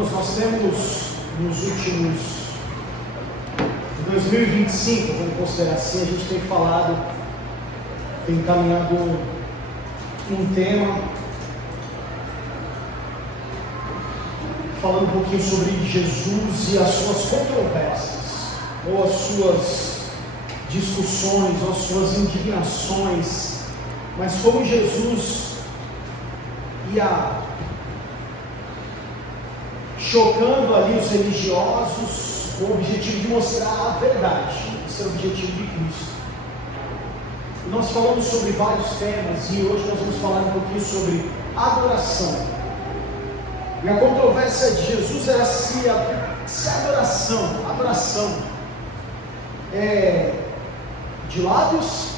Irmãos, nós temos nos últimos 2025, vamos considerar assim, a gente tem falado, tem encaminhado um tema, falando um pouquinho sobre Jesus e as suas controvérsias, ou as suas discussões, ou as suas indignações, mas como Jesus ia chocando ali os religiosos com o objetivo de mostrar a verdade. Esse é o objetivo de Cristo. E nós falamos sobre vários temas e hoje nós vamos falar um pouquinho sobre adoração. E a controvérsia de Jesus era se a adoração é de lábios,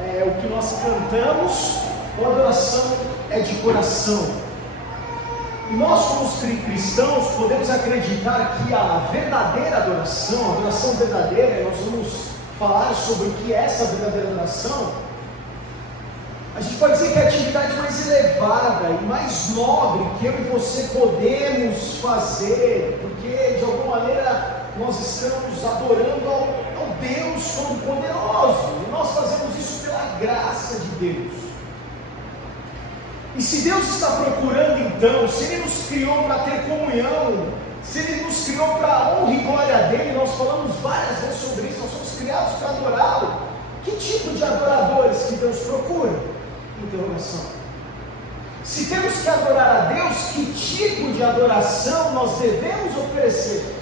é o que nós cantamos, ou a adoração é de coração. E nós, como cristãos, podemos acreditar que a verdadeira adoração, a adoração verdadeira, nós vamos falar sobre o que é essa verdadeira adoração. A gente pode dizer que é a atividade mais elevada e mais nobre que eu e você podemos fazer, porque de alguma maneira nós estamos adorando ao Deus Todo-Poderoso, e nós fazemos isso pela graça de Deus. E se Deus está procurando então, se Ele nos criou para ter comunhão, se Ele nos criou para a honra e glória dEle, nós falamos várias vezes sobre isso, nós somos criados para adorá-lo. Que tipo de adoradores que Deus procura? Interrogação. Se temos que adorar a Deus, que tipo de adoração nós devemos oferecer?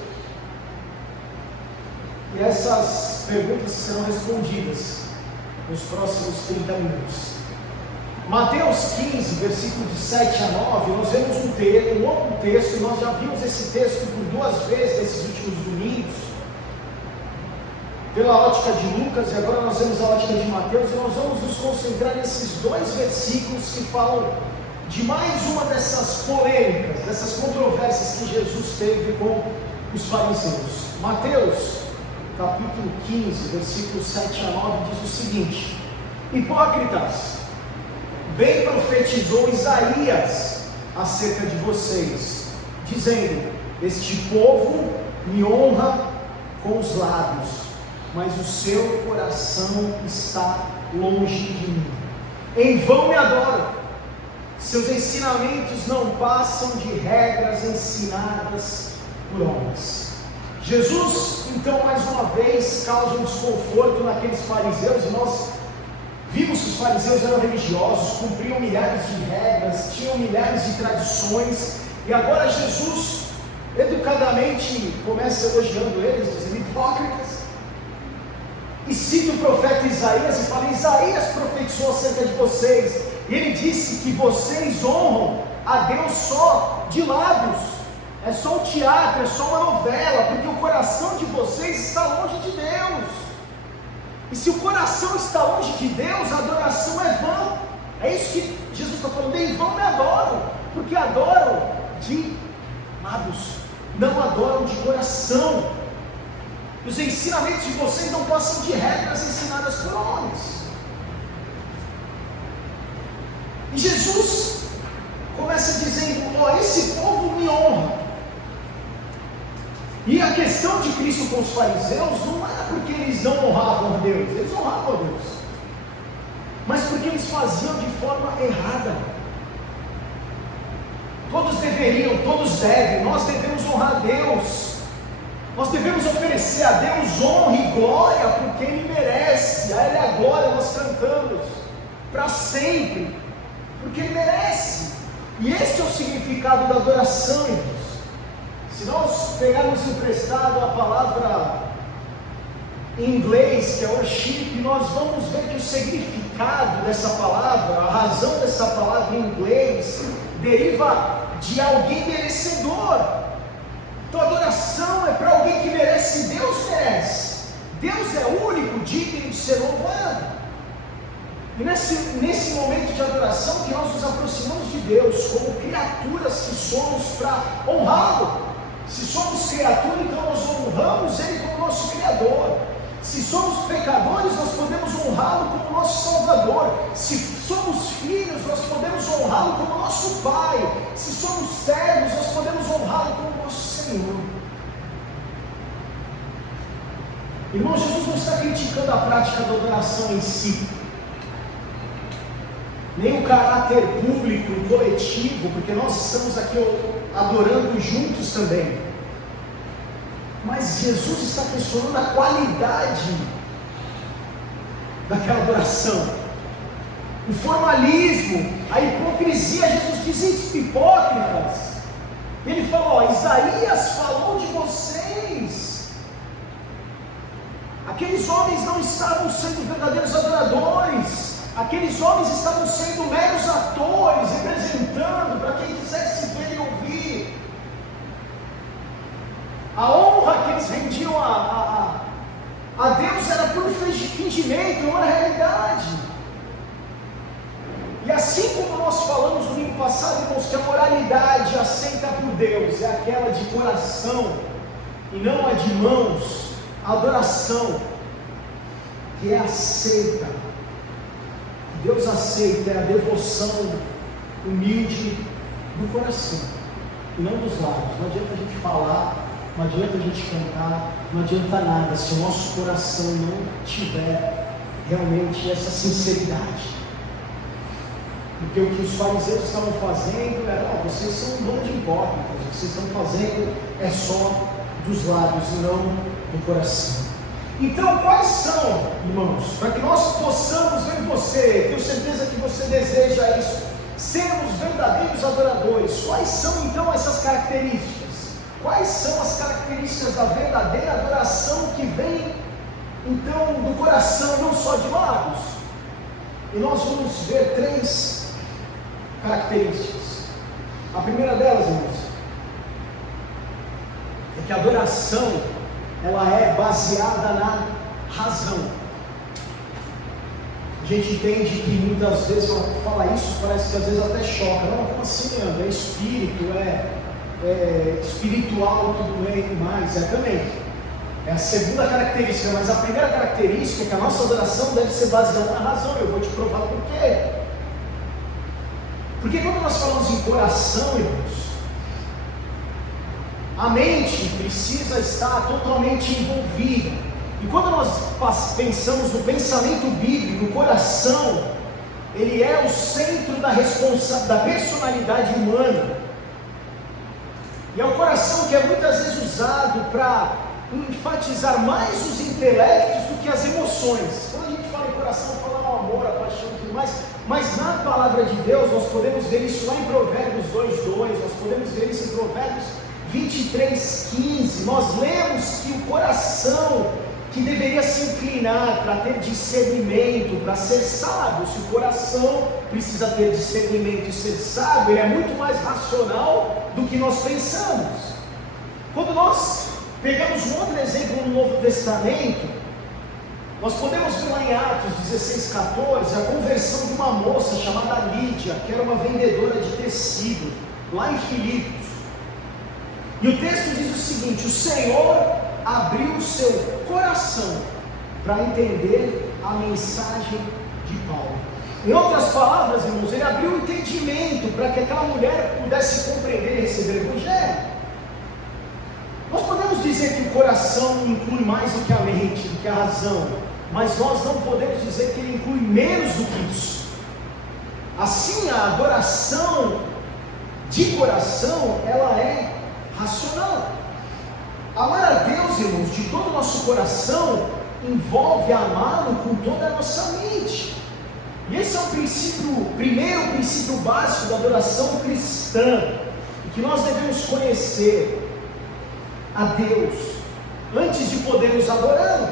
E essas perguntas serão respondidas nos próximos 30 minutos. Mateus 15, versículos de 7 a 9, nós vemos um outro texto, e nós já vimos esse texto por 2 vezes nesses últimos domingos, pela ótica de Lucas, e agora nós vemos a ótica de Mateus, e nós vamos nos concentrar nesses 2 versículos que falam de mais uma dessas polêmicas, dessas controvérsias que Jesus teve com os fariseus. Mateus, capítulo 15, versículos 7 a 9, diz o seguinte: hipócritas, bem profetizou Isaías acerca de vocês, dizendo: este povo me honra com os lábios, mas o seu coração está longe de mim. Em vão me adoram, seus ensinamentos não passam de regras ensinadas por homens. Jesus, então, mais uma vez, causa um desconforto naqueles fariseus, e nós vimos que os fariseus eram religiosos, cumpriam milhares de regras, tinham milhares de tradições, e agora Jesus, educadamente, começa elogiando eles, dizendo: hipócritas, e cita o profeta Isaías, e fala: Isaías profetizou acerca de vocês, e ele disse que vocês honram a Deus só de lábios, é só um teatro, é só uma novela, porque o coração de vocês está longe de Deus. E se o coração está longe de Deus, a adoração é vã. É isso que Jesus está falando: em vão me adoram, porque adoram de lábios, não adoram de coração. Os ensinamentos de vocês não passam de regras ensinadas por homens. E Jesus começa dizendo: esse povo me honra. E a questão de Cristo com os fariseus não era porque eles não honravam a Deus, eles honravam a Deus, mas porque eles faziam de forma errada. Todos deveriam, todos devem, nós devemos honrar a Deus, nós devemos oferecer a Deus honra e glória, porque Ele merece. A Ele a glória, nós cantamos para sempre, porque Ele merece. E esse é o significado da adoração, irmãos. Se nós pegarmos emprestado a palavra em inglês, que é worship, nós vamos ver que o significado dessa palavra, a razão dessa palavra em inglês, deriva de alguém merecedor. Então a adoração é para alguém que merece. Deus merece. Deus é o único digno de ser louvado. E nesse momento de adoração que nós nos aproximamos de Deus como criaturas que somos para honrá-lo. Se somos criatura, então nós honramos Ele como nosso Criador. Se somos pecadores, nós podemos honrá-lo como nosso Salvador. Se somos filhos, nós podemos honrá-lo como nosso Pai. Se somos servos, nós podemos honrá-lo como nosso Senhor. Irmão, Jesus não está criticando a prática da adoração em si, nem o caráter público e coletivo, porque nós estamos aqui adorando juntos também. Mas Jesus está questionando a qualidade daquela adoração, o formalismo, a hipocrisia. Jesus diz: hipócritas. Ele fala: Isaías falou de vocês. Aqueles homens não estavam sendo verdadeiros adoradores. Aqueles homens estavam sendo meros atores, representando para quem quisesse ver e ouvir. A honra que eles rendiam a Deus era por fingimento, não era realidade. E assim como nós falamos no domingo passado, irmãos, que a moralidade aceita por Deus é aquela de coração e não a de mãos, a adoração que é aceita, que Deus aceita, é a devoção humilde do coração e não dos lábios. Não adianta a gente falar, não adianta a gente cantar, não adianta nada se o nosso coração não tiver realmente essa sinceridade. Porque o que os fariseus estavam fazendo era: vocês são um bando de hipócritas, o que vocês estão fazendo é só dos lábios e não do coração. Então, quais são, irmãos, para que nós possamos, eu e você, tenho certeza que você deseja isso, sermos verdadeiros adoradores? Quais são então essas características? Quais são as características da verdadeira adoração que vem então do coração, não só de lábios? E nós vamos ver 3 características. A primeira delas, irmãos, é que a adoração, ela é baseada na razão. A gente entende que muitas vezes, fala isso, parece que às vezes até choca. Não, como assim, Leandro? É espírito, é espiritual, tudo bem, mais, também. É a segunda característica, mas a primeira característica é que a nossa adoração deve ser baseada na razão. Eu vou te provar por quê. Porque quando nós falamos em coração, irmãos, a mente precisa estar totalmente envolvida. E quando nós pensamos no pensamento bíblico, o coração, ele é o centro da personalidade humana. E é o coração que é muitas vezes usado para enfatizar mais os intelectos do que as emoções. Quando a gente fala em coração, fala no amor, a paixão e tudo mais, mas na palavra de Deus nós podemos ver isso lá em Provérbios 2:2, nós podemos ver isso em Provérbios 23:15. Nós lemos que o coração que deveria se inclinar para ter discernimento, para ser sábio, se o coração precisa ter discernimento e ser sábio, ele é muito mais racional do que nós pensamos. Quando nós pegamos um outro exemplo no Novo Testamento, nós podemos ver lá em Atos 16:14, a conversão de uma moça chamada Lídia, que era uma vendedora de tecido, lá em Filipos. E o texto diz o seguinte: o Senhor abriu o seu coração para entender a mensagem de Paulo. Em outras palavras, irmãos, ele abriu o entendimento para que aquela mulher pudesse compreender e receber o Evangelho. Nós podemos dizer que o coração inclui mais do que a mente, do que a razão, mas nós não podemos dizer que ele inclui menos do que isso. Assim, a adoração de coração, ela é racional. Amar a Deus, irmãos, de todo o nosso coração, envolve amá-lo com toda a nossa mente. E esse é o primeiro princípio básico da adoração cristã, que nós devemos conhecer a Deus antes de podermos adorá-lo.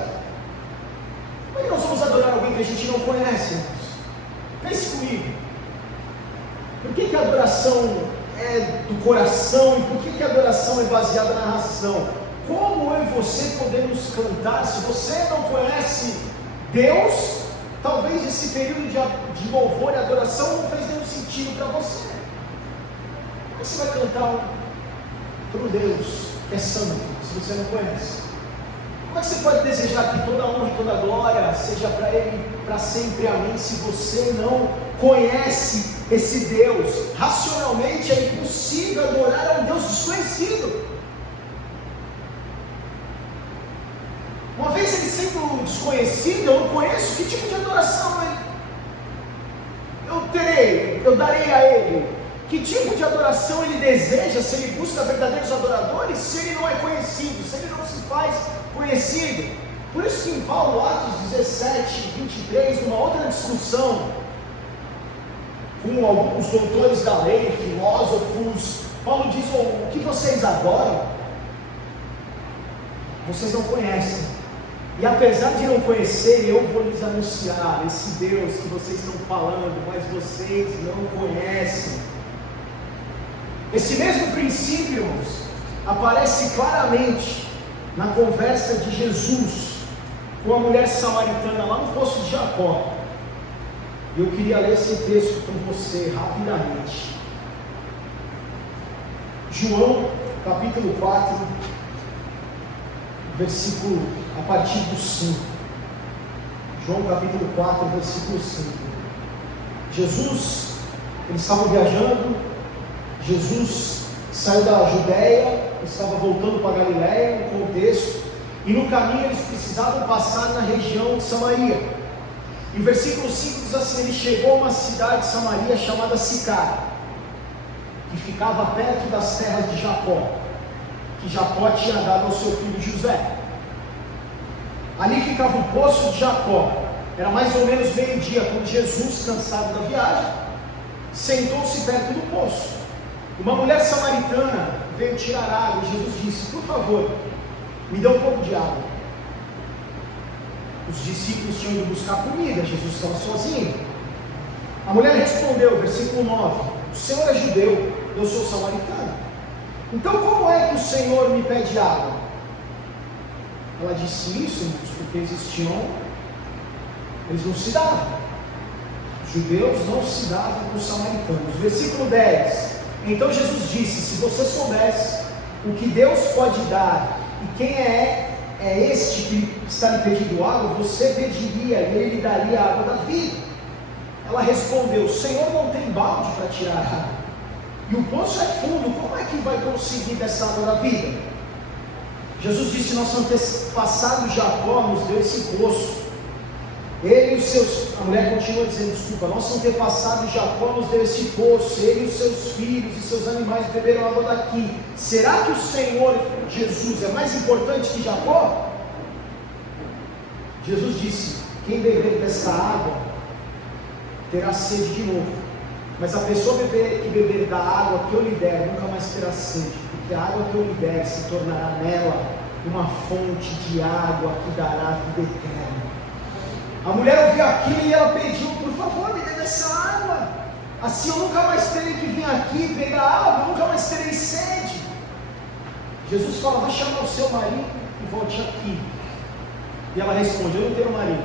Como é que nós vamos adorar alguém que a gente não conhece, irmãos? Pense comigo. Por que a adoração é do coração e por que a adoração é baseada na razão? Como eu e você podemos cantar se você não conhece Deus? Talvez esse período de louvor e adoração não fez nenhum sentido para você. Como é que você vai cantar para um Deus que é santo, se você não conhece? Como é que você pode desejar que toda honra e toda glória seja para Ele para sempre, amém, se você não conhece esse Deus? Racionalmente é impossível adorar a um Deus desconhecido. Uma vez ele sendo desconhecido, eu não conheço, que tipo de adoração eu darei a Ele? Que tipo de adoração Ele deseja, se Ele busca verdadeiros adoradores, se Ele não é conhecido, se Ele não se faz conhecido? Por isso que em Paulo, Atos 17, 23, numa outra discussão com alguns doutores da lei, filósofos, Paulo diz: o que vocês adoram, vocês não conhecem. E apesar de não conhecerem, eu vou lhes anunciar esse Deus que vocês estão falando, mas vocês não conhecem. Esse mesmo princípio, irmãos, aparece claramente na conversa de Jesus com a mulher samaritana lá no poço de Jacó. Eu queria ler esse texto com você rapidamente. João capítulo 4, versículo a partir do 5. João capítulo 4, versículo 5. Jesus, eles estavam viajando. Jesus saiu da Judéia, estava voltando para Galiléia, no contexto, e no caminho eles precisavam passar na região de Samaria. E o versículo 5 diz assim: ele chegou a uma cidade de Samaria chamada Sicar, que ficava perto das terras de Jacó, que Jacó tinha dado ao seu filho José. Ali ficava o poço de Jacó. Era mais ou menos meio-dia, quando Jesus, cansado da viagem, sentou-se perto do poço. Uma mulher samaritana veio tirar água, e Jesus disse: por favor, me dê um pouco de água. Os discípulos tinham ido buscar comida, Jesus estava sozinho. A mulher respondeu, versículo 9: o Senhor é judeu, eu sou samaritano. Então como é que o Senhor me pede água? Ela disse isso, irmãos, porque eles não se davam. Os judeus não se davam com os samaritanos. Versículo 10: então Jesus disse: se você soubesse o que Deus pode dar e quem é este que está lhe pedindo água, você pediria e ele lhe daria a água da vida. Ela respondeu: o Senhor não tem balde para tirar a água, e o poço é fundo, como é que vai conseguir dessa água da vida? Jesus disse: nosso antepassado Jacó nos deu esse poço. Ele e os seus, a mulher continua dizendo, desculpa, nosso antepassado Jacó nos deu esse poço, ele e os seus filhos e seus animais beberam água daqui. Será que o Senhor Jesus é mais importante que Jacó? Jesus disse: quem beber desta água terá sede de novo, mas a pessoa que beber da água que eu lhe der nunca mais terá sede, porque a água que eu lhe der se tornará nela uma fonte de água que dará vida eterna. A mulher ouviu aquilo e ela pediu: por favor, me dê dessa água, assim eu nunca mais terei que vir aqui pegar água, eu nunca mais terei sede. Jesus fala: vai chamar o seu marido e volte aqui. E ela responde: eu não tenho marido.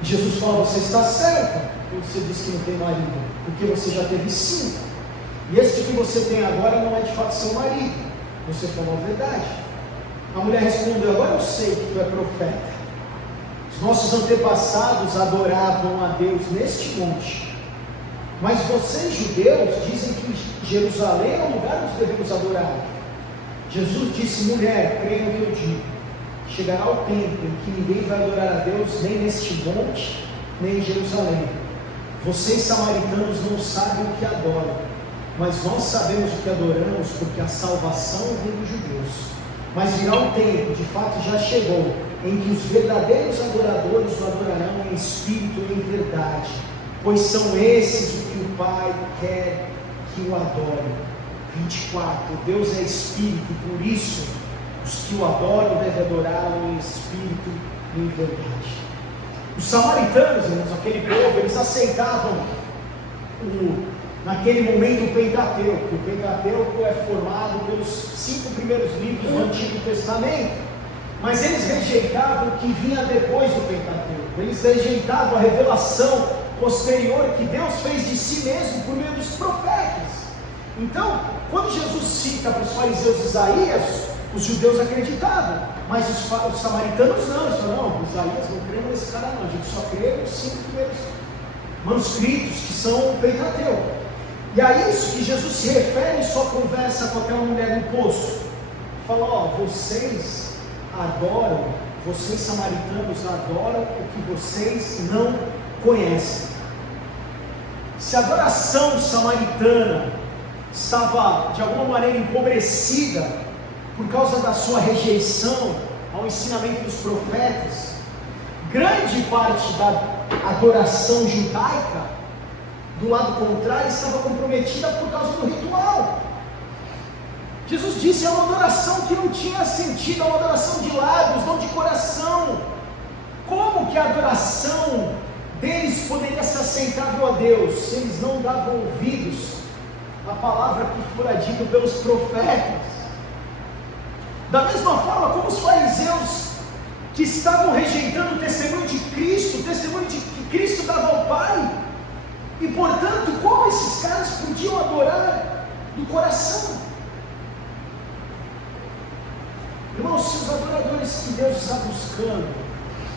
E Jesus fala: você está certa quando você diz que não tem marido, porque você já teve 5, e este que você tem agora não é de fato seu marido. Você falou a verdade. A mulher respondeu: agora eu sei que tu é profeta. Os nossos antepassados adoravam a Deus neste monte, mas vocês judeus dizem que Jerusalém é o lugar onde devemos adorar. Jesus disse: mulher, creia no que eu digo, chegará o tempo em que ninguém vai adorar a Deus nem neste monte, nem em Jerusalém. Vocês samaritanos não sabem o que adoram, mas nós sabemos o que adoramos, porque a salvação vem dos judeus. Mas virá um tempo, de fato já chegou, em que os verdadeiros adoradores o adorarão em espírito e em verdade, pois são esses o que o Pai quer que o adorem. 24. Deus é espírito, por isso os que o adoram devem adorá-lo em espírito e em verdade. Os samaritanos, irmãos, aquele povo, eles aceitavam naquele momento o Pentateuco. O Pentateuco é formado pelos 5 primeiros livros do Antigo Testamento, mas eles rejeitavam o que vinha depois do Pentateuco. Eles rejeitavam a revelação posterior que Deus fez de si mesmo por meio dos profetas. Então, quando Jesus cita para os fariseus Isaías, Os judeus acreditavam, mas os samaritanos não. Eles falaram, não, Isaías não crê nesse cara não, a gente só crê nos 5 primeiros manuscritos, que são o Pentateuco. E a isso que Jesus se refere em sua conversa com aquela mulher no poço. Fala, ó, vocês adoram, vocês samaritanos adoram o que vocês não conhecem. Se a adoração samaritana estava de alguma maneira empobrecida por causa da sua rejeição ao ensinamento dos profetas, grande parte da adoração judaica, do lado contrário, estava comprometida por causa do ritual. Jesus disse, é uma adoração que não tinha sentido, é uma adoração de lábios, não de coração. Como que a adoração deles poderia ser aceitável a Deus, se eles não davam ouvidos à palavra que fora dita pelos profetas? Da mesma forma como os fariseus, que estavam rejeitando o testemunho de Cristo, o testemunho de que Cristo dava ao Pai, e portanto, como esses caras podiam adorar do coração? Irmãos, se os adoradores que Deus está buscando,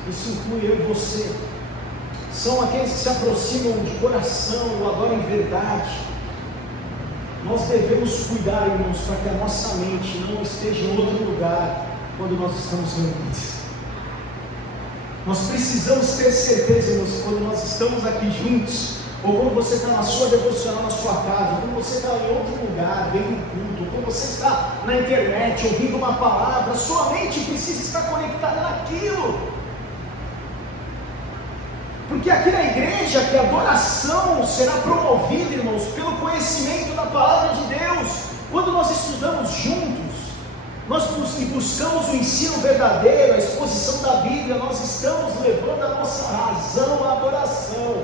isso inclui eu e você, são aqueles que se aproximam de coração, o adoram em verdade, nós devemos cuidar, irmãos, para que a nossa mente não esteja em outro lugar quando nós estamos reunidos. Nós precisamos ter certeza, irmãos, quando nós estamos aqui juntos, ou quando você está na sua devocional, na sua casa, quando você está em outro lugar, vendo um culto, quando você está na internet, ouvindo uma palavra, sua mente precisa estar conectada naquilo. Porque aqui na igreja, que a adoração será promovida, irmãos, pelo conhecimento da palavra de Deus. Quando nós estudamos juntos, nós buscamos o ensino verdadeiro, a exposição da Bíblia, nós estamos levando a nossa razão à adoração.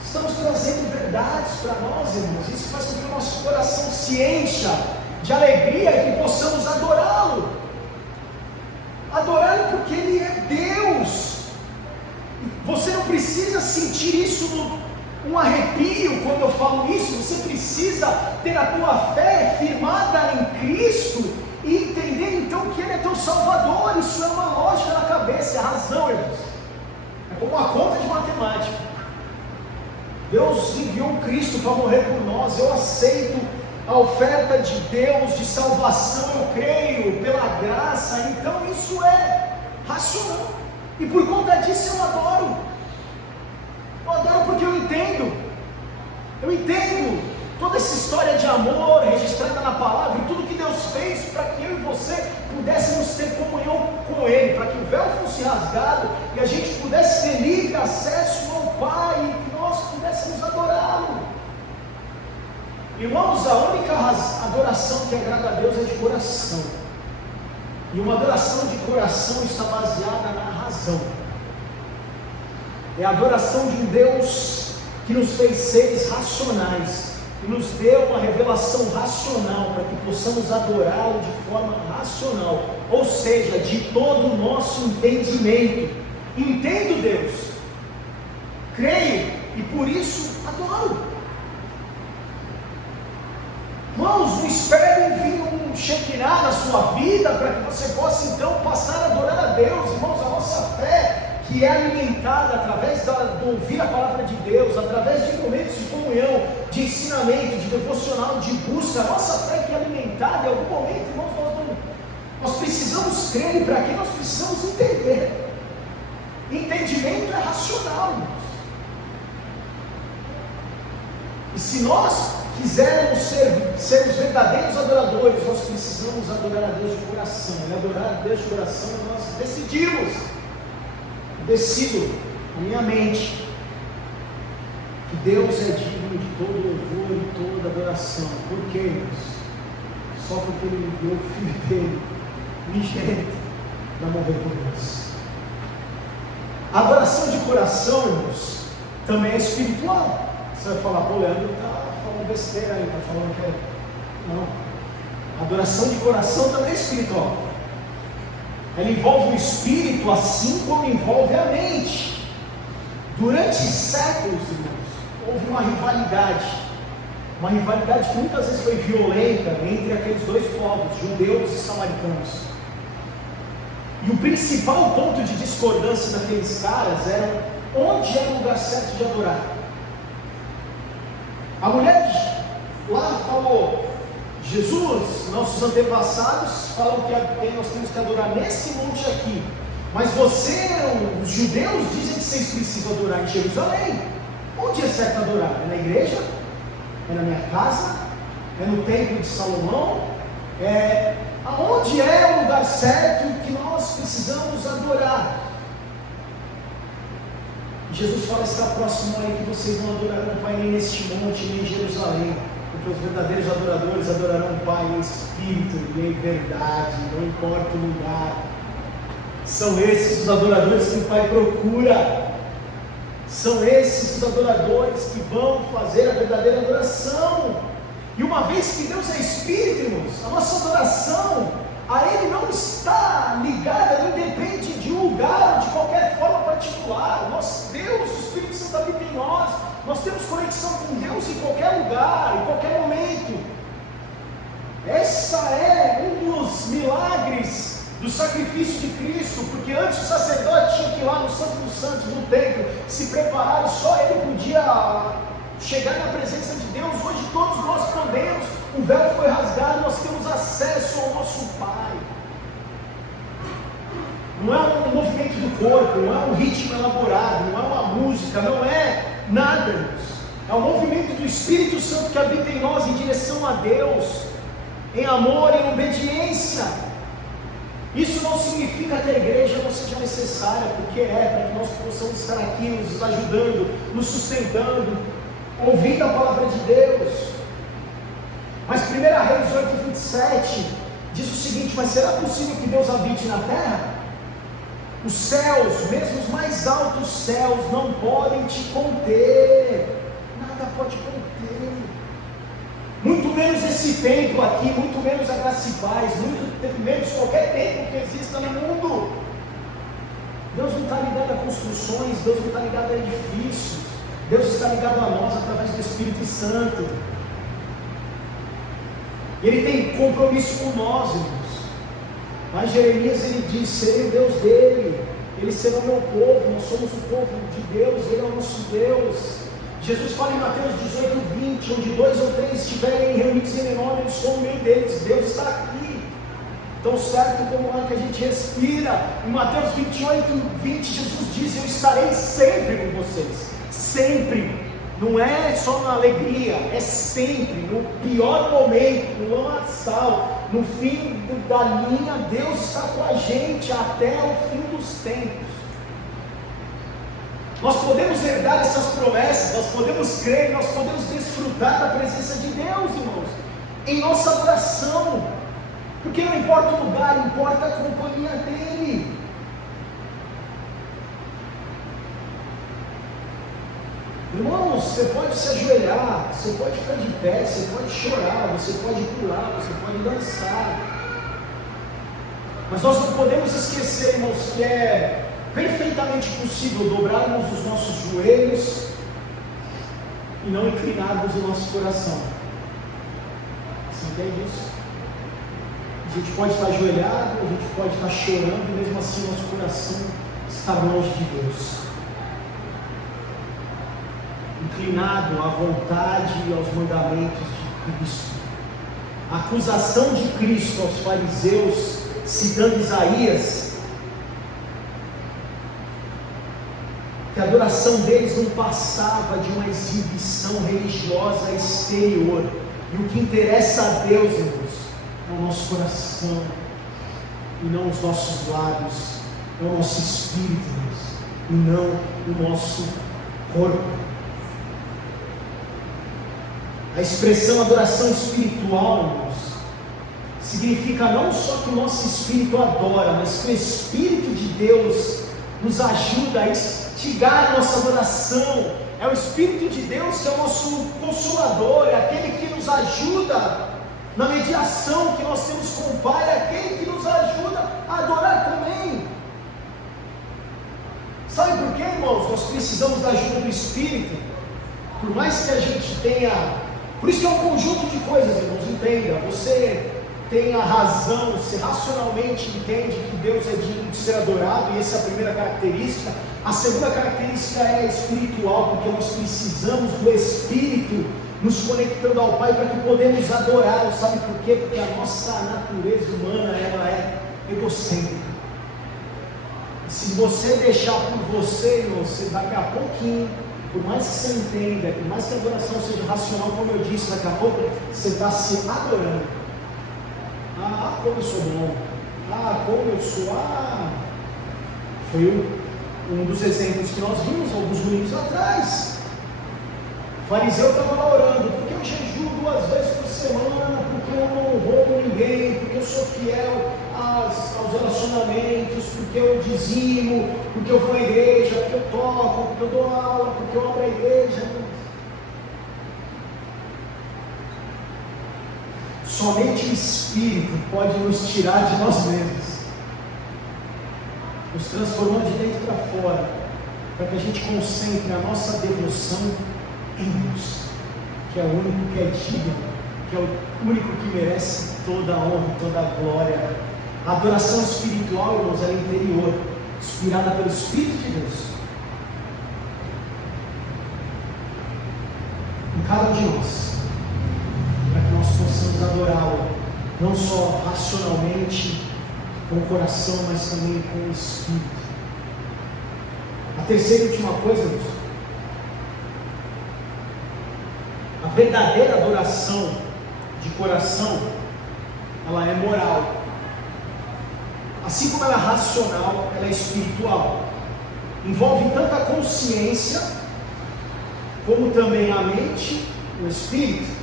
Estamos trazendo verdades para nós, irmãos. Isso faz com que o nosso coração se encha de alegria e que possamos adorá-lo. Adorá-lo porque Ele é Deus. Você não precisa sentir isso um arrepio quando eu falo isso. Você precisa ter a tua fé firmada em Cristo e entender então que Ele é teu Salvador. Isso é uma lógica na cabeça, é a razão, irmãos. É como uma conta de matemática. Deus enviou Cristo para morrer por nós. Eu aceito a oferta de Deus de salvação, eu creio pela graça, então isso é racional, e por conta disso eu adoro porque eu entendo toda essa história de amor registrada na palavra, e tudo que Deus fez para que eu e você pudéssemos ter comunhão com Ele, para que o véu fosse rasgado e a gente pudesse ter livre acesso ao Pai, e que nós pudéssemos adorá-lo. Irmãos, a única adoração que agrada a Deus é de coração. E uma adoração de coração está baseada na razão. É a adoração de um Deus que nos fez seres racionais e nos deu uma revelação racional para que possamos adorá-lo de forma racional, ou seja, de todo o nosso entendimento. Entendo Deus, creio e por isso adoro. Irmãos, não espere vir um Shekinah na sua vida para que você possa então passar a adorar a Deus. Irmãos, a nossa fé, que é alimentada através do ouvir a palavra de Deus, através de momentos de comunhão, de ensinamento, de devocional, de busca, a nossa fé que é alimentada em algum momento, irmãos, nós precisamos crer, e para quem nós precisamos entender. Entendimento é racional, irmãos. E se nós quisermos ser os verdadeiros adoradores, nós precisamos adorar a Deus de coração. E adorar a Deus de coração, nós decido na minha mente que Deus é digno de todo louvor e toda adoração. Por quê, irmãos? Só porque Ele enviou o Filho dele, unigênito, para morrer por nós. A adoração de coração, irmãos, também é espiritual. Você vai falar, pô, Leandro está falando besteira aí, está falando que é... Não. A adoração de coração também é espiritual. Ela envolve o espírito assim como envolve a mente. Durante séculos, irmãos, houve uma rivalidade uma rivalidade que muitas vezes foi violenta entre aqueles dois povos, judeus e samaritanos. E o principal ponto de discordância daqueles caras era onde era o lugar certo de adorar. A mulher lá falou: Jesus, nossos antepassados falam que nós temos que adorar nesse monte aqui, mas os judeus dizem que vocês precisam adorar em Jerusalém. Onde é certo adorar? É na igreja? É na minha casa? É no templo de Salomão? Aonde é o lugar certo que nós precisamos adorar? Jesus fala: está próximo aí que vocês não adorarão o Pai nem neste monte, nem em Jerusalém, porque os verdadeiros adoradores adorarão o Pai em espírito e em verdade, não importa o lugar. São esses os adoradores que o Pai procura. São esses os adoradores que vão fazer a verdadeira adoração. E uma vez que Deus é Espírito, irmãos, a nossa adoração a Ele não está ligada, não depende de um lugar ou de qualquer forma particular. Deus, o Espírito Santo habita em nós temos conexão com Deus em qualquer lugar, em qualquer momento. Essa é um dos milagres do sacrifício de Cristo, porque antes o sacerdote tinha que ir lá no Santo dos Santos, no templo, se preparar, e só ele podia chegar na presença de Deus. Hoje todos nós podemos, o véu foi rasgado, nós temos acesso ao nosso Pai. Não é um movimento do corpo, não é um ritmo elaborado, não é uma música, não é nada, irmãos. É o movimento do Espírito Santo que habita em nós em direção a Deus, em amor, em obediência. Isso não significa que a igreja não seja necessária, porque para que nós possamos estar aqui nos ajudando, nos sustentando, ouvindo a palavra de Deus. Mas 1 Reis 8:27 diz o seguinte: mas será possível que Deus habite na terra? Os céus, mesmo os mais altos céus, não podem te conter. Nada pode conter. Muito menos esse templo aqui, muito menos a Graça e Paz, muito menos qualquer templo que exista no mundo. Deus não está ligado a construções, Deus não está ligado a edifícios, Deus está ligado a nós através do Espírito Santo. Ele tem compromisso com nós, irmãos. Mas Jeremias, ele diz: serei o Deus dele, ele será o meu povo, nós somos o povo de Deus, ele é o nosso Deus. Jesus fala em Mateus 18:20, onde 2 ou 3 estiverem reunidos em meu nome, eu estou no meio deles. Deus está aqui, tão certo como é que a gente respira. Em Mateus 28:20, Jesus diz: eu estarei sempre com vocês, sempre. Não é só na alegria, é sempre, no pior momento, no lamaçal, no fim da linha, Deus está com a gente até o fim dos tempos. Nós podemos herdar essas promessas, nós podemos crer, nós podemos desfrutar da presença de Deus, irmãos, em nossa adoração, porque não importa o lugar, importa a companhia dEle. Irmãos, você pode se ajoelhar, você pode ficar de pé, você pode chorar, você pode pular, você pode dançar, mas nós não podemos esquecer, irmãos, que é perfeitamente possível dobrarmos os nossos joelhos e não inclinarmos o nosso coração. Você entende isso? A gente pode estar ajoelhado, a gente pode estar chorando, e mesmo assim nosso coração está longe de Deus, inclinado à vontade e aos mandamentos de Cristo. A acusação de Cristo aos fariseus, citando Isaías, que a adoração deles não passava de uma exibição religiosa exterior, e o que interessa a Deus, irmãos, é o nosso coração, e não os nossos lábios, é o nosso espírito, irmãos, e não o nosso corpo. A expressão adoração espiritual, irmãos, significa não só que o nosso espírito adora, mas que o Espírito de Deus nos ajuda a instigar a nossa adoração. É o Espírito de Deus que é o nosso consolador, é aquele que nos ajuda na mediação que nós temos com o Pai, é aquele que nos ajuda a adorar também. Sabe por quê, irmãos? Nós precisamos da ajuda do Espírito. Por mais que a gente tenha Por isso que é um conjunto de coisas, irmãos, entenda. Você tem a razão, você racionalmente entende que Deus é digno de ser adorado, e essa é a primeira característica. A segunda característica é espiritual, porque nós precisamos do Espírito nos conectando ao Pai para que podemos adorá-lo. Sabe por quê? Porque a nossa natureza humana, ela é egocêntrica. E se você deixar por você, irmão, você daqui a pouquinho, por mais que você entenda, por mais que a adoração seja racional, como eu disse, daqui a pouco você está se adorando. Ah, como eu sou bom. Ah, como eu sou. Ah, foi um dos exemplos que nós vimos alguns domingos atrás. O fariseu estava lá orando: porque eu jejuo 2 vezes por semana, porque eu não roubo ninguém, porque eu sou fiel aos relacionamentos, porque eu dizimo, porque eu vou à igreja, porque eu toco, porque eu dou aula, porque eu abro a igreja. Somente o Espírito pode nos tirar de nós mesmos, nos transformando de dentro para fora, para que a gente concentre a nossa devoção em Deus, que é o único que é digno, que é o único que merece toda a honra, toda a glória. A adoração espiritual, irmãos, ela é interior, inspirada pelo Espírito de Deus. Em cada um de nós, para que nós possamos adorá-lo, não só racionalmente, com o coração, mas também com o Espírito. A terceira e última coisa, irmãos, a verdadeira adoração de coração, ela é moral. Assim como ela é racional, ela é espiritual. Envolve tanto a consciência, como também a mente e o espírito.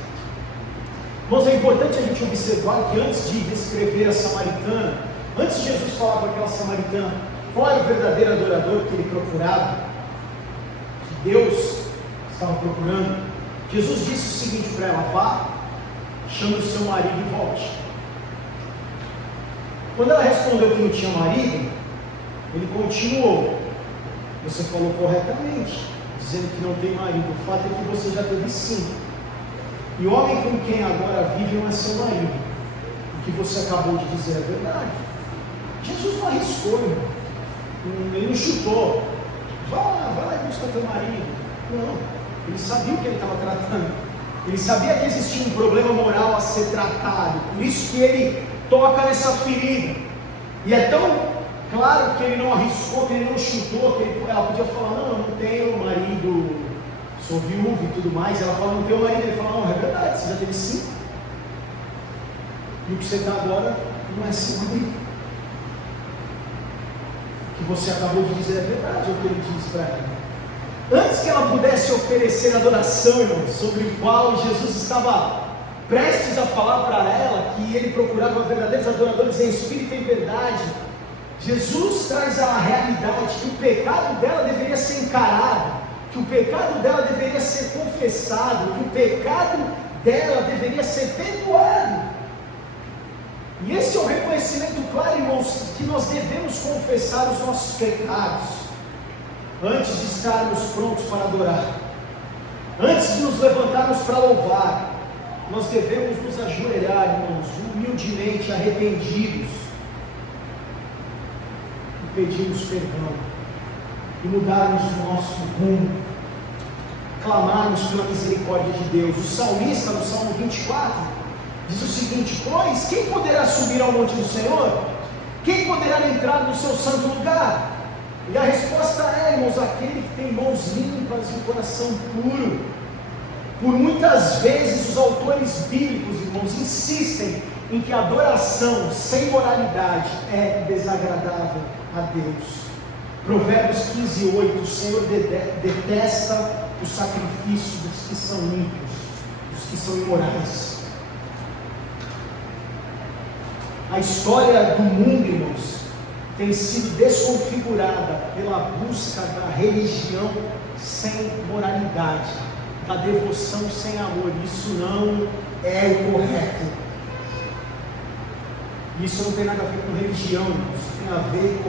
Mas é importante a gente observar que antes de descrever a samaritana, antes de Jesus falar para aquela samaritana qual era o verdadeiro adorador que ele procurava, que Deus estava procurando, Jesus disse o seguinte para ela: vá, chame o seu marido e volte. Quando ela respondeu que não tinha marido, ele continuou: você falou corretamente, dizendo que não tem marido, o fato é que você já teve 5, e o homem com quem agora vive não é seu marido. O que você acabou de dizer é verdade. Jesus não arriscou, irmão. Ele não chutou: vai lá e busca teu marido. Não, ele sabia o que ele estava tratando, ele sabia que existia um problema moral a ser tratado, por isso que ele toca nessa ferida. E é tão claro que ele não arriscou, que ele não chutou, que ela podia falar: não, eu não tenho marido, sou viúva e tudo mais. Ela fala: não tenho marido. Ele fala: não, é verdade, você já teve 5, e o que você está agora não é seu marido. O que você acabou de dizer é verdade, é o que ele diz para ela. Antes que ela pudesse oferecer adoração, irmão, sobre o qual Jesus estava prestes a falar para ela que ele procurava verdadeiros adoradores em espírito e em verdade, Jesus traz a realidade que o pecado dela deveria ser encarado, que o pecado dela deveria ser confessado, que o pecado dela deveria ser perdoado. E esse é o reconhecimento claro, irmãos, que nós devemos confessar os nossos pecados antes de estarmos prontos para adorar, antes de nos levantarmos para louvar. Nós devemos nos ajoelhar, irmãos, humildemente arrependidos, e pedirmos perdão, e mudarmos o nosso rumo, clamarmos pela misericórdia de Deus. O salmista, no Salmo 24, diz o seguinte: pois quem poderá subir ao monte do Senhor? Quem poderá entrar no seu santo lugar? E a resposta é, irmãos, aquele que tem mãos limpas e um coração puro. Por muitas vezes os autores bíblicos, irmãos, insistem em que a adoração sem moralidade é desagradável a Deus. Provérbios 15:8: o Senhor detesta o sacrifício dos que são ímpios, dos que são imorais. A história do mundo, irmãos, tem sido desconfigurada pela busca da religião sem moralidade, da devoção sem amor. Isso não é o correto. Isso não tem nada a ver com religião, isso tem a ver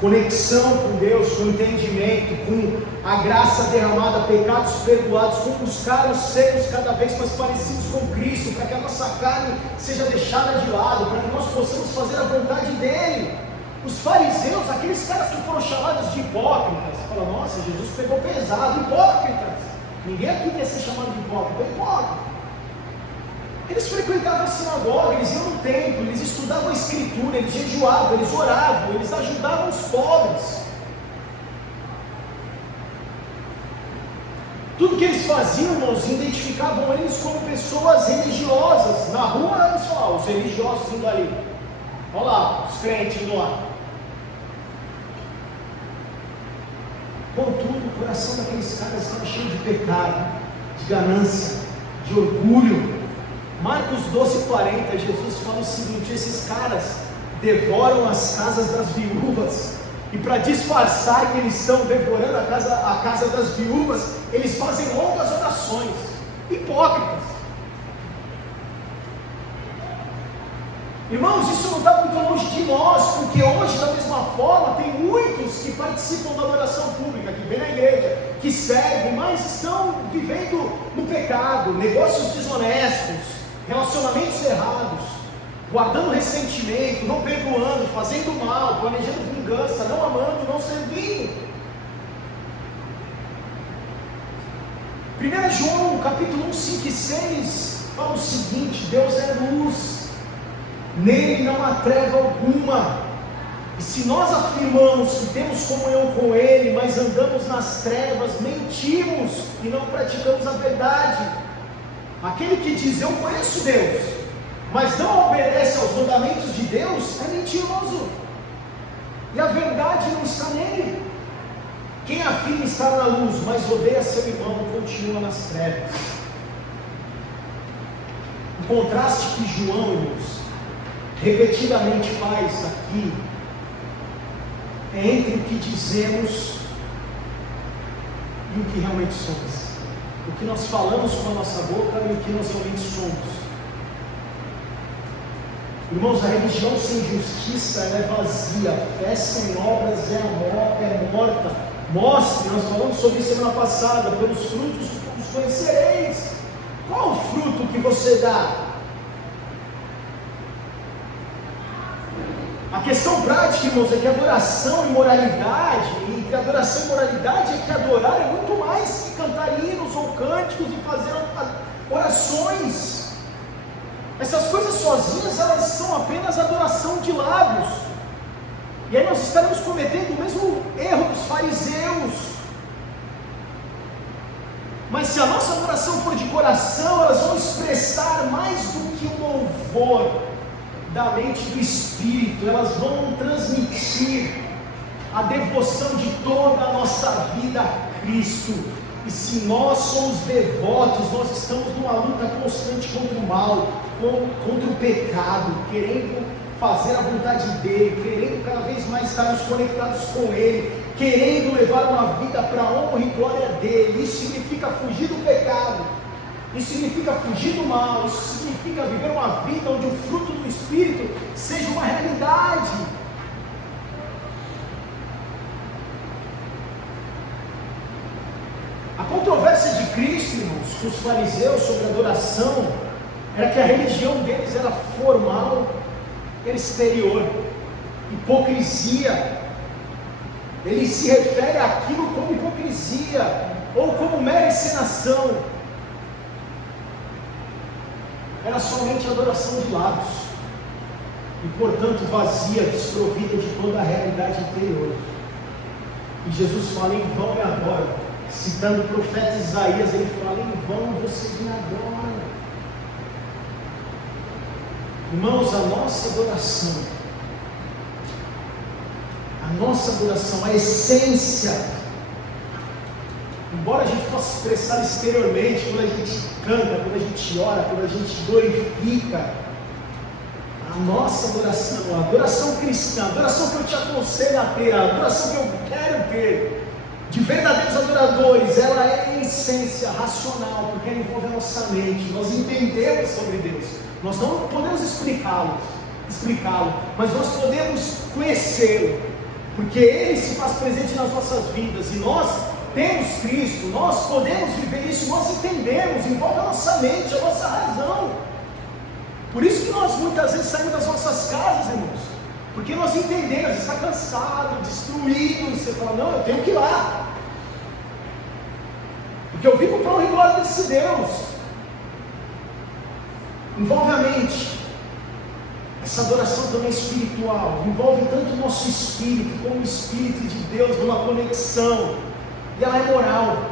conexão com Deus, com entendimento, com a graça derramada, pecados perdoados, com buscar os sermos cada vez mais parecidos com Cristo, para que a nossa carne seja deixada de lado, para que nós possamos fazer a vontade dEle. Os fariseus, aqueles caras que foram chamados de hipócritas, falam, nossa, Jesus pegou pesado, hipócritas. Ninguém aqui quer ser chamado de hipócrita, é hipócrita. Eles frequentavam a sinagoga, eles iam no templo, eles estudavam a escritura, eles jejuavam, eles oravam, eles ajudavam os pobres. Tudo que eles faziam, irmãos, identificavam eles como pessoas religiosas. Na rua, eles falavam, os religiosos indo ali. Olha lá, os crentes indo lá. Contudo, o coração daqueles caras estava cheio de pecado, de ganância, de orgulho. Marcos 12:40, Jesus fala o seguinte: esses caras devoram as casas das viúvas, e para disfarçar que eles estão devorando a casa das viúvas, eles fazem longas orações. Hipócritas. Irmãos, isso não está muito longe de nós, porque hoje, da mesma forma, tem muitos que participam da adoração pública, que vêm na igreja, que servem, mas estão vivendo no pecado, negócios desonestos, relacionamentos errados, guardando ressentimento, não perdoando, fazendo mal, planejando vingança, não amando, não servindo. 1 João capítulo 1, 5 e 6 fala o seguinte: Deus é luz, nele não há treva alguma. E se nós afirmamos que temos comunhão com Ele, mas andamos nas trevas, mentimos e não praticamos a verdade. Aquele que diz, eu conheço Deus, mas não obedece aos mandamentos de Deus, é mentiroso, e a verdade não está nele. Quem afirma estar na luz, mas odeia seu irmão, continua nas trevas. O contraste que João, irmãos, repetidamente faz aqui, é entre o que dizemos e o que realmente somos. O que nós falamos com a nossa boca e o que nós realmente somos. Irmãos, a religião sem justiça é vazia, a fé sem obras é morta. Mostre, nós falamos sobre isso semana passada, pelos frutos os conhecereis. Qual o fruto que você dá? A questão prática, irmãos, é que adoração e moralidade, e entre adoração e moralidade é que adorar é muito mais que cantar hinos ou cânticos e fazer orações. Essas coisas sozinhas, elas são apenas adoração de lábios. E aí nós estaremos cometendo o mesmo erro dos fariseus. Mas se a nossa adoração for de coração, elas vão expressar mais do que o louvor da mente do Espírito, elas vão transmitir a devoção de toda a nossa vida a Cristo. E se nós somos devotos, nós estamos numa luta constante contra o mal, contra o pecado, querendo fazer a vontade dEle, querendo cada vez mais estarmos conectados com Ele, querendo levar uma vida para a honra e glória dEle. Isso significa fugir do pecado, isso significa fugir do mal, isso significa viver uma vida onde o fruto do Espírito seja uma realidade. A controvérsia de Cristo, irmãos, com os fariseus sobre a adoração, era que a religião deles era formal, era exterior, hipocrisia. Ele se refere àquilo como hipocrisia, ou como mera encenação. Era somente adoração de lábios, e portanto vazia, desprovida de toda a realidade interior. E Jesus fala, em vão me adoram. Citando o profeta Isaías, ele fala, em vão vocês me adoram. Irmãos, a nossa adoração, a essência, embora a gente possa expressar exteriormente, quando a gente canta, quando a gente ora, quando a gente glorifica, a nossa adoração, a adoração cristã, a adoração que eu te aconselho a ter, a adoração que eu quero ter, de verdadeiros adoradores, ela é em essência racional, porque ela envolve a nossa mente. Nós entendemos sobre Deus, nós não podemos explicá-lo, mas nós podemos conhecê-lo, porque Ele se faz presente nas nossas vidas, e nós temos Cristo, nós podemos viver isso, nós entendemos, envolve a nossa mente, a nossa razão. Por isso que nós muitas vezes saímos das nossas casas, irmãos, porque nós entendemos, está cansado, destruído, você fala, não, eu tenho que ir lá, porque eu vivo para o glória desse Deus. Envolve a mente. Essa adoração também é espiritual, envolve tanto o nosso espírito como o Espírito de Deus numa conexão, e ela é moral,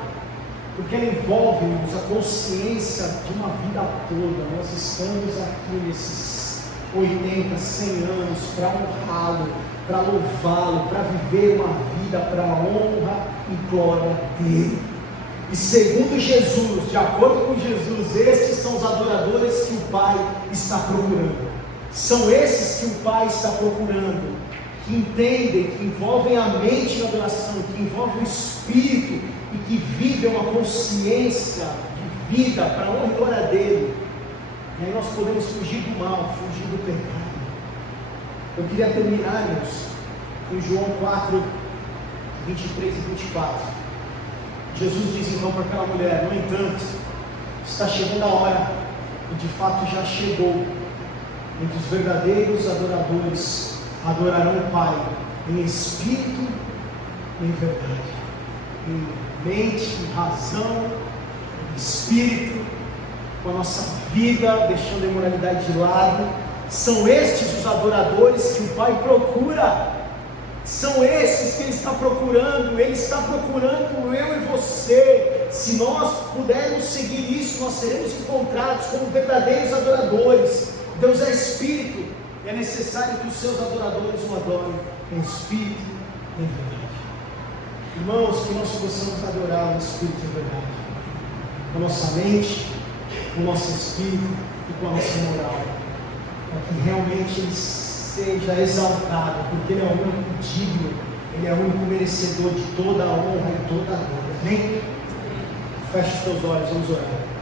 porque ela envolve-nos a consciência de uma vida toda. Nós estamos aqui nesses 80, 100 anos para honrá-lo, para louvá-lo, para viver uma vida para a honra e glória dele. E segundo Jesus, de acordo com Jesus, estes são os adoradores que o Pai está procurando. São esses que o Pai está procurando, que entendem, que envolvem a mente na adoração, que envolvem o espírito e que vivem uma consciência de vida para a honra e glória dele. E aí nós podemos fugir do mal, fugir do pecado. Eu queria terminar, irmãos, com João 4, 23 e 24. Jesus diz então para aquela mulher: no entanto, está chegando a hora, e de fato já chegou, em que os verdadeiros adoradores adorarão o Pai em espírito e em verdade, em mente, em razão, em espírito, com a nossa vida, deixando a imoralidade de lado. São estes os adoradores que o Pai procura. São esses que Ele está procurando. Ele está procurando eu e você. Se nós pudermos seguir isso, nós seremos encontrados como verdadeiros adoradores. Deus é Espírito, e é necessário que os seus adoradores o adorem em Espírito e em verdade. Irmãos, que nós possamos adorar o Espírito e verdade, com a nossa mente, com o nosso Espírito e com a nossa moral, para que realmente Ele seja exaltado, porque Ele é o único digno, Ele é o único merecedor de toda a honra e toda a glória. Amém? Feche os teus olhos, vamos orar.